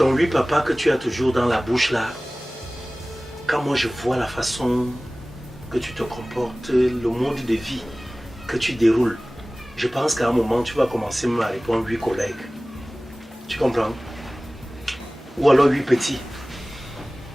Ton lui papa que tu as toujours dans la bouche là, quand moi je vois la façon que tu te comportes, le mode de vie que tu déroules, je pense qu'à un moment tu vas commencer même à répondre lui collègue. Tu comprends? Ou alors lui petit.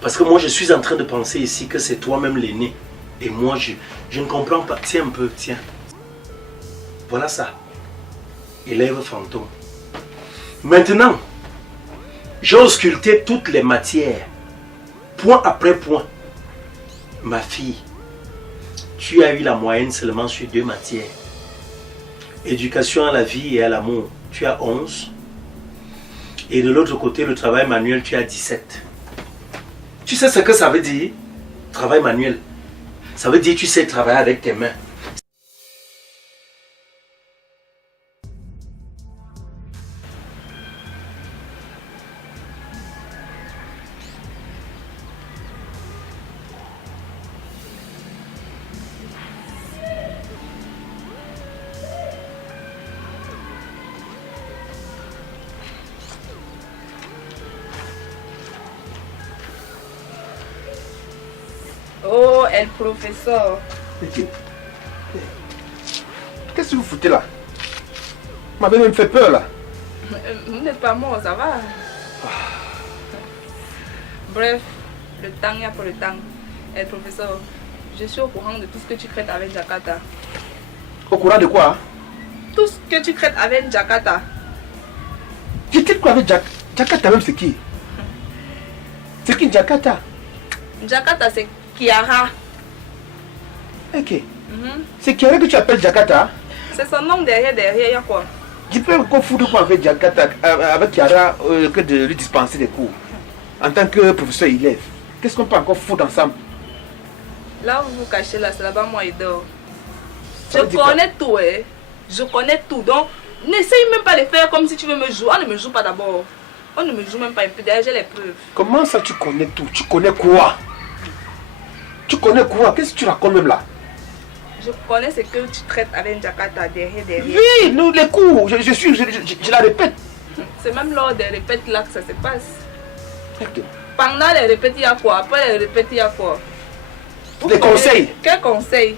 Parce que moi je suis en train de penser ici que c'est toi-même l'aîné. Et moi je ne comprends pas. Tiens un peu, tiens. Voilà ça. Élève fantôme. Maintenant, j'ai ausculté toutes les matières, point après point. Ma fille, tu as eu la moyenne seulement sur 2 matières. Éducation à la vie et à l'amour, tu as 11. Et de l'autre côté, le travail manuel, tu as 17. Tu sais ce que ça veut dire? Travail manuel. Ça veut dire que tu sais travailler avec tes mains. Oh, el professeur. Qu'est-ce que vous foutez là? Vous m'avez même fait peur là. Vous n'êtes pas mort, ça va. Bref, le temps, il n'y a pas le temps. El professeur, je suis au courant de tout ce que tu traites avec Jakarta. Au courant de quoi? Tout ce que tu traites avec Jakarta. Je traite quoi avec Jakarta même c'est qui? C'est qui Jakarta? Jakarta, c'est Kiara. Ok. C'est Kiara que tu appelles Jakarta? C'est son nom derrière, il y a quoi? Je peux encore foutre quoi avec Jakarta, avec Kiara, que de lui dispenser des cours. En tant que professeur élève. Qu'est-ce qu'on peut encore foutre ensemble? Là où vous vous cachez là, c'est là-bas moi il dort. Ça Je veut dire quoi? connais tout, hein. Je connais tout. Donc, n'essaye même pas de faire comme si tu veux me jouer. On ne me joue pas d'abord. On ne me joue même pas un peu. D'ailleurs, j'ai les preuves. Comment ça tu connais tout? Tu connais quoi? Tu connais quoi? Qu'est-ce que tu racontes même là? Je connais ce que tu traites avec Jakarta derrière. Oui, nous les cours, je la répète. C'est même lors des répètes là que ça se passe. Ok. Pendant les répètes, il y a quoi? Après les répètes, il y a quoi? Les conseils. Quel conseil?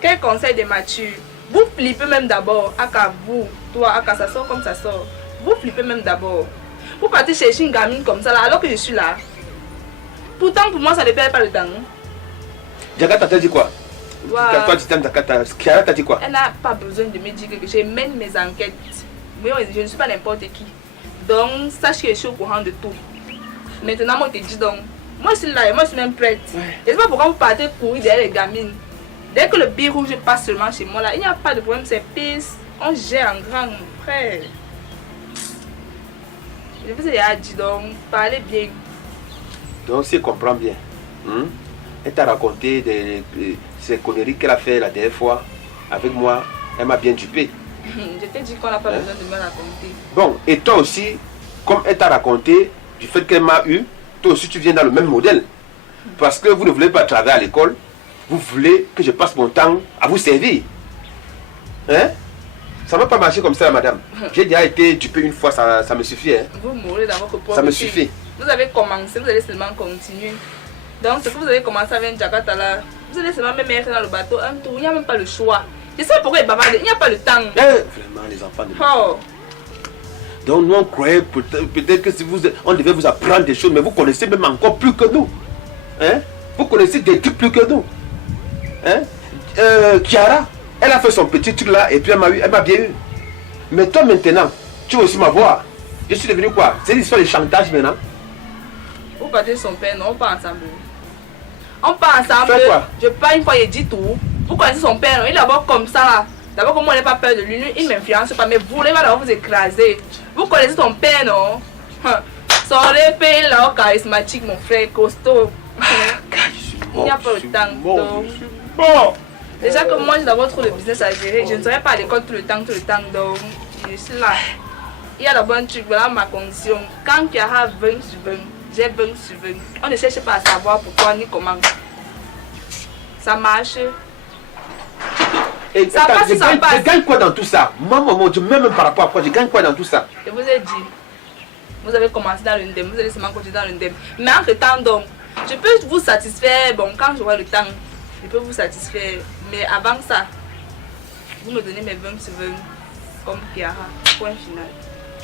Quel conseil de mature? Vous flippez même d'abord. Aka vous, toi, Aka ça sort comme ça sort. Vous flippez même d'abord. Vous partez chercher une gamine comme ça là, alors que je suis là. Pourtant, pour moi, ça ne perd pas le temps. Jakarta t'a dit quoi? Wow. Toi, tu t'aimes Jakarta. Kiara t'a dit quoi? Elle n'a pas besoin de me dire que je mène mes enquêtes. Mais je ne suis pas n'importe qui. Donc, sache que je suis au courant de tout. Maintenant, moi, je te dis donc. Moi, je suis là et moi, je suis même prête. Ouais. Je ne sais pas pourquoi vous partez courir derrière les gamines. Dès que le billet rouge passe seulement chez moi, là, il n'y a pas de problème, c'est pisse. On gère en grand, mon frère. Je vous ai déjà dit donc, parlez bien. Donc, si elle comprend bien, elle t'a raconté ces conneries qu'elle a fait la dernière fois avec moi. Elle m'a bien dupé. Je t'ai dit qu'on n'a pas besoin de me raconter. Bon, et toi aussi, comme elle t'a raconté du fait qu'elle m'a eu, toi aussi tu viens dans le même modèle. Parce que vous ne voulez pas travailler à l'école, vous voulez que je passe mon temps à vous servir. Hein? Ça ne va pas marcher comme ça, madame. J'ai déjà été dupé une fois, ça me suffit. Hein? Vous mourrez dans votre propre Ça me vie. suffit. Vous avez commencé, vous allez seulement continuer. Donc, ce que vous avez commencé avec Jakarta là, vous allez seulement même être dans le bateau un tour, il n'y a même pas le choix. Je sais pourquoi il bavarde, il n'y a pas le temps. Vraiment, les enfants de Oh. Donc nous on croyait peut-être que si on devait vous apprendre des choses, mais vous connaissez même encore plus que nous. Hein? Vous connaissez des trucs plus que nous. Hein? Kiara, elle a fait son petit truc là et puis elle m'a bien eu. Mais toi maintenant, tu veux aussi m'avoir. Je suis devenu quoi? C'est l'histoire de chantage maintenant. Vous partez son père, non, on part ensemble. On part ensemble. Fais quoi? Je pars une fois, il dit tout. Vous connaissez son père, non? Il est d'abord comme ça là. D'abord, comme moi, il n'a pas peur de lui, il ne m'influence pas, mais vous, il va d'abord vous écraser. Vous connaissez son père, non? Son épée là, charismatique, mon frère, costaud. Il n'y a pas le temps. Donc, Bon. déjà que moi, j'ai d'abord trop de business à gérer. Je ne serai pas à l'école tout le temps. Donc, je suis là. Il y a d'abord un truc, voilà ma condition. Quand il y aura 20 sur 20, j'ai 20 sur 20. On ne cherche pas à savoir pourquoi ni comment. Ça marche. Et Ça passe, ça passe. je gagne quoi dans tout ça? Moi, mon Dieu, même par rapport à quoi, je gagne quoi dans tout ça? Je vous ai dit. Vous avez commencé dans l'undem, vous allez seulement continuer dans l'undem. Mais entre-temps, donc, je peux vous satisfaire, bon, quand j'aurai le temps, je peux vous satisfaire. Mais avant ça, vous me donnez mes 20 sur 20 comme Kiara, point final.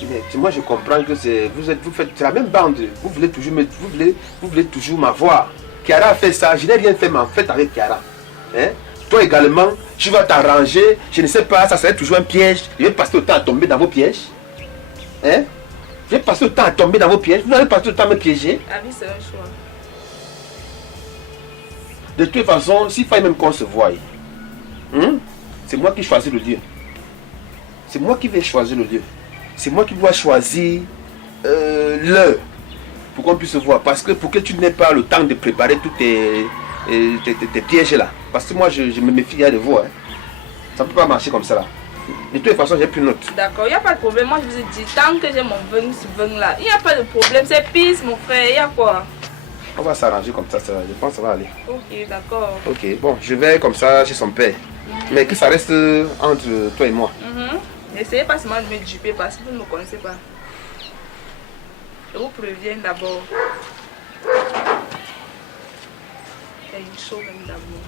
Mais moi je comprends que vous faites la même bande. Vous voulez toujours m'avoir. Kiara a fait ça, je n'ai rien fait, mais en fait avec Kiara. Hein? Toi également, tu vas t'arranger, je ne sais pas, ça serait toujours un piège. Je vais passer le temps à tomber dans vos pièges. Hein? Je vais passer le temps à tomber dans vos pièges. Vous allez passer le temps à me piéger. La vie c'est un choix. De toute façon, s'il fallait même qu'on se voie, c'est moi qui choisis le lieu. C'est moi qui vais choisir le lieu. C'est moi qui dois choisir l'heure pour qu'on puisse se voir. Parce que pour que tu n'aies pas le temps de préparer tous tes pièges là. Parce que moi je me méfie de vous. Hein. Ça ne peut pas marcher comme ça là. De toute façon, j'ai plus note. D'accord, il n'y a pas de problème. Moi je vous ai dit, tant que j'ai mon 20 sur 20 là, il n'y a pas de problème. C'est pisse mon frère, il y a quoi? On va s'arranger comme ça, je pense que ça va aller. Ok, d'accord. Ok, bon, je vais comme ça chez son père. Mais que ça reste entre toi et moi. N'essayez pas seulement de me duper parce que vous ne me connaissez pas. Je vous préviens d'abord. Il y a une chose même d'amour.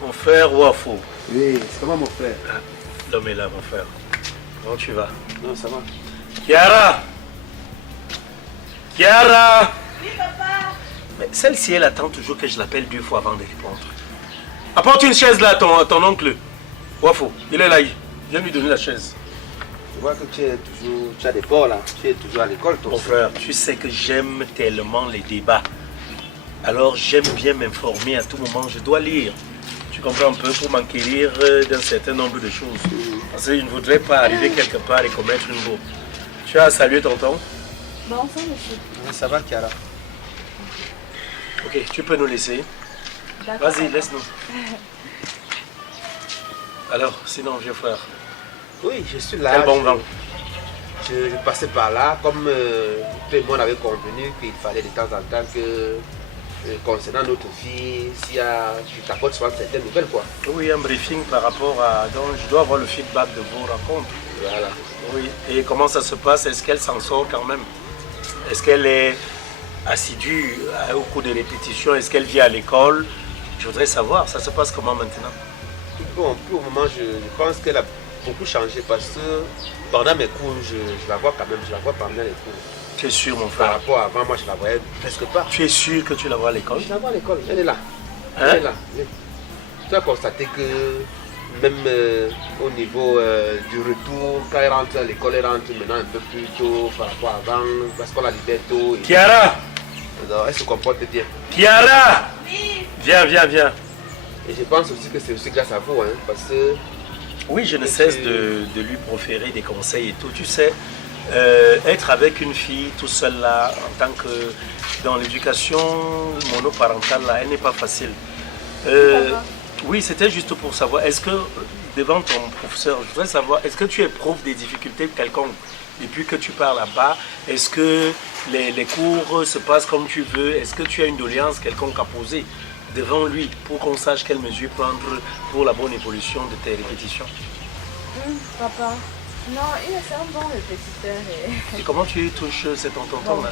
Mon frère Wafo. Oui, c'est comment mon frère? L'homme est là, mon frère. Comment tu vas? Non, ça va. Kiara! Kiara! Oui, papa! Mais celle-ci, elle attend toujours que je l'appelle 2 fois avant de répondre. Apporte une chaise là à ton oncle. Wafo, il est là. Viens lui donner la chaise. Je vois que tu as des bords là. Tu es toujours à l'école, toi. Mon frère, tu sais que j'aime tellement les débats. Alors j'aime bien m'informer à tout moment. Je dois lire. Tu comprends un peu pour m'enquérir d'un certain nombre de choses. Parce que je ne voudrais pas arriver quelque part et commettre une bourde. Tu as salué tonton? Bonsoir, monsieur. Oui, ça va, Kiara? Ok, tu peux nous laisser. Vas-y, laisse-nous. Alors, sinon, vieux frère. Oui, je suis là. Quel bon vent. Je passais par là, comme tout le monde avait convenu qu'il fallait de temps en temps que, concernant notre fille, s'il y a, tu t'apportes souvent certaines nouvelles, quoi. Oui, un briefing par rapport à... Donc, je dois avoir le feedback de vos rencontres. Voilà. Oui, et comment ça se passe? Est-ce qu'elle s'en sort quand même? Est-ce qu'elle est assidue au cours des répétitions? Est-ce qu'elle vient à l'école? Je voudrais savoir, ça se passe comment maintenant? Bon, pour le moment, je pense qu'elle a beaucoup changé parce que pendant mes cours, je la vois quand même, je la vois pendant les cours. Tu es sûr, mon Par frère? rapport à avant, moi, je la voyais presque pas. Tu es sûr que tu la vois à l'école? Je la vois à l'école, elle est là. Hein? Elle est là. Oui. Tu as constaté que même au niveau du retour, quand elle rentre à l'école, elle rentre maintenant un peu plus tôt par rapport à avant, parce qu'on la libère tôt. Et... Kiara! Alors, elle se comporte bien. Kiara! Oui. Viens, viens, viens. Et je pense aussi que c'est aussi grâce à vous, hein, parce que... Oui, je ne cesse de lui proférer des conseils et tout. Tu sais, être avec une fille tout seul là, en tant que dans l'éducation monoparentale là, elle n'est pas facile. Oui, c'était juste pour savoir, est-ce que devant ton professeur, je voudrais savoir, est-ce que tu éprouves des difficultés quelconques depuis que tu pars là-bas? Est-ce que les cours se passent comme tu veux? Est-ce que tu as une doléance quelconque à poser devant lui pour qu'on sache quelles mesures prendre pour la bonne évolution de tes répétitions? Papa, non, il est un bon répétiteur. Et comment tu touches cet tonton là?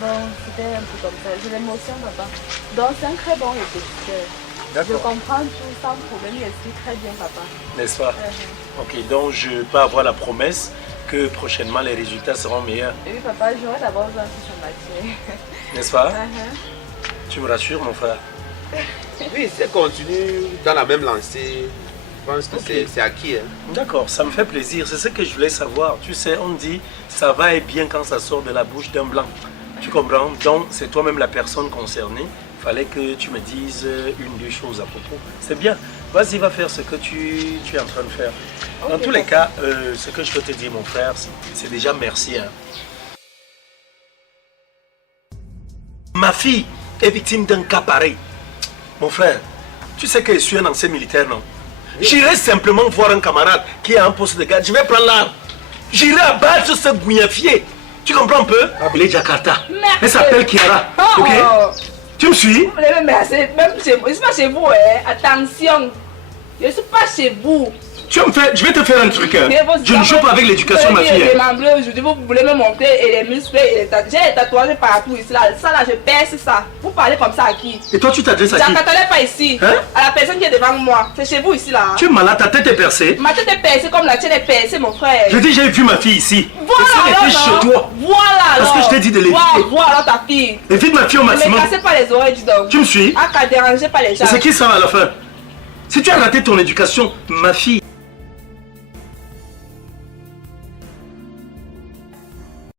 Bon, c'était un peu comme ça. J'ai l'émotion, papa. Donc, c'est un très bon répétiteur. Je D'accord. comprends tout sans problème. Il explique très bien, papa. N'est-ce pas? Ok, donc je peux avoir la promesse que prochainement les résultats seront meilleurs. Et oui, papa, j'aurais d'abord besoin de son matière. N'est-ce pas? Tu me rassures, mon frère? Oui, si elle continue dans la même lancée, je pense que c'est acquis. Hein. D'accord, ça me fait plaisir. C'est ce que je voulais savoir. Tu sais, on dit ça va et bien quand ça sort de la bouche d'un blanc. Tu comprends? Donc, c'est toi-même la personne concernée. Il fallait que tu me dises une, deux choses à propos. C'est bien. Vas-y, va faire ce que tu es en train de faire. Dans tous les cas, ce que je peux te dire, mon frère, c'est déjà merci. Hein. Ma fille est victime d'un cas pareil. Mon frère, tu sais que je suis un ancien militaire, non? J'irai simplement voir un camarade qui a un poste de garde. Je vais prendre l'arme. J'irai abattre ce gouignafier. Tu comprends un peu? Il est Jakarta. Elle s'appelle Kiara. Ok? Tu me suis? Même chez vous. Je ne suis pas chez vous. Hein. Attention. Je ne suis pas chez vous. Je vais te faire un truc. Hein. Je ne joue pas avec l'éducation, ma fille. Aujourd'hui, vous voulez me montrer et les muscles et les tatouages. J'ai les tatouages partout ici. Là. Ça, là, je perce ça. Vous parlez comme ça à qui? Et toi, tu t'adresses à qui? Jakarta n'est pas ici. Hein? À la personne qui est devant moi. C'est chez vous ici, là. Tu es malade, ta tête est percée. Ma tête est percée comme la tienne est percée, mon frère. Je dis, j'ai vu ma fille ici. Voilà, alors, chez toi. Voilà, parce que je t'ai dit de l'éviter. Voilà, ta fille. Évite ma fille au maximum. Ne me cassez pas les oreilles, dis donc. Tu me suis? Ah, qu'à déranger pas les gens. C'est qui ça à la fin? Si tu as raté ton éducation, ma fille